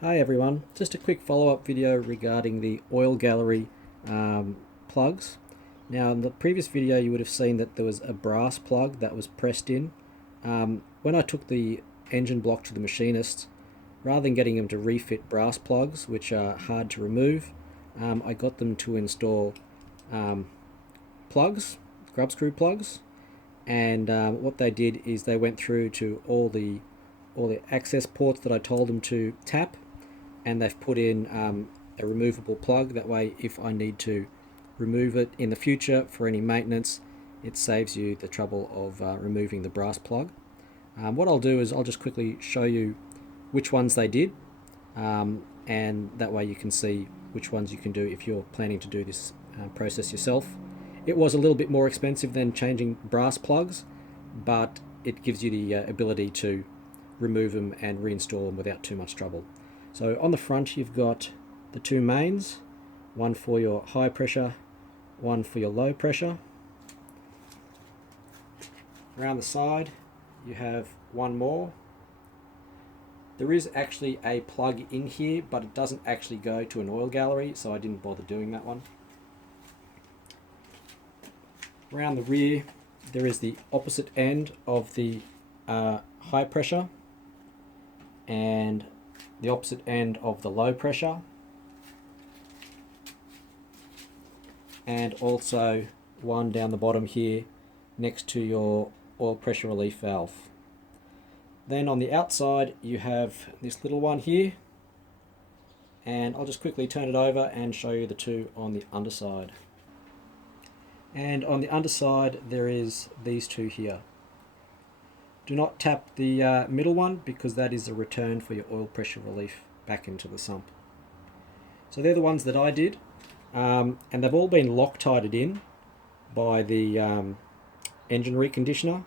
Hi everyone, just a quick follow-up video regarding the oil gallery plugs. Now in the previous video you would have seen that there was a brass plug that was pressed in. When I took the engine block to the machinist, rather than getting them to refit brass plugs, which are hard to remove, I got them to install plugs, grub screw plugs, and what they did is they went through to all the access ports that I told them to tap, and they've put in a removable plug. That way, if I need to remove it in the future for any maintenance, it saves you the trouble of removing the brass plug. What I'll do is I'll just quickly show you which ones they did, and that way you can see which ones you can do if you're planning to do this process yourself. It was a little bit more expensive than changing brass plugs, but it gives you the ability to remove them and reinstall them without too much trouble. So on the front you've got the two mains, one for your high pressure, one for your low pressure. Around the side you have one more. There is actually a plug in here, but it doesn't actually go to an oil gallery, so I didn't bother doing that one. Around the rear there is the opposite end of the high pressure and the opposite end of the low pressure, and also one down the bottom here next to your oil pressure relief valve. Then on the outside you have this little one here, and I'll just quickly turn it over and show you the two on the underside. And on the underside there is these two here. Do not tap the middle one, because that is a return for your oil pressure relief back into the sump. So they're the ones that I did, and they've all been Loctited in by the engine reconditioner.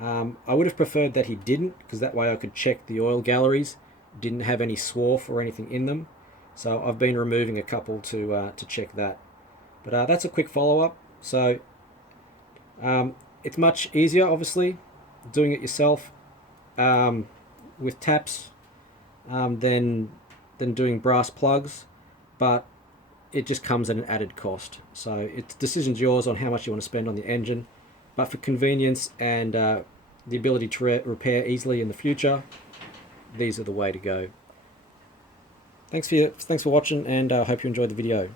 I would have preferred that he didn't, because that way I could check the oil galleries didn't have any swarf or anything in them. So I've been removing a couple to check that. But that's a quick follow-up. So it's much easier, obviously, doing it yourself with taps than doing brass plugs, but it just comes at an added cost. So it's decision's yours on how much you want to spend on the engine, but for convenience and the ability to repair easily in the future, these are the way to go. Thanks for watching, and I hope you enjoyed the video.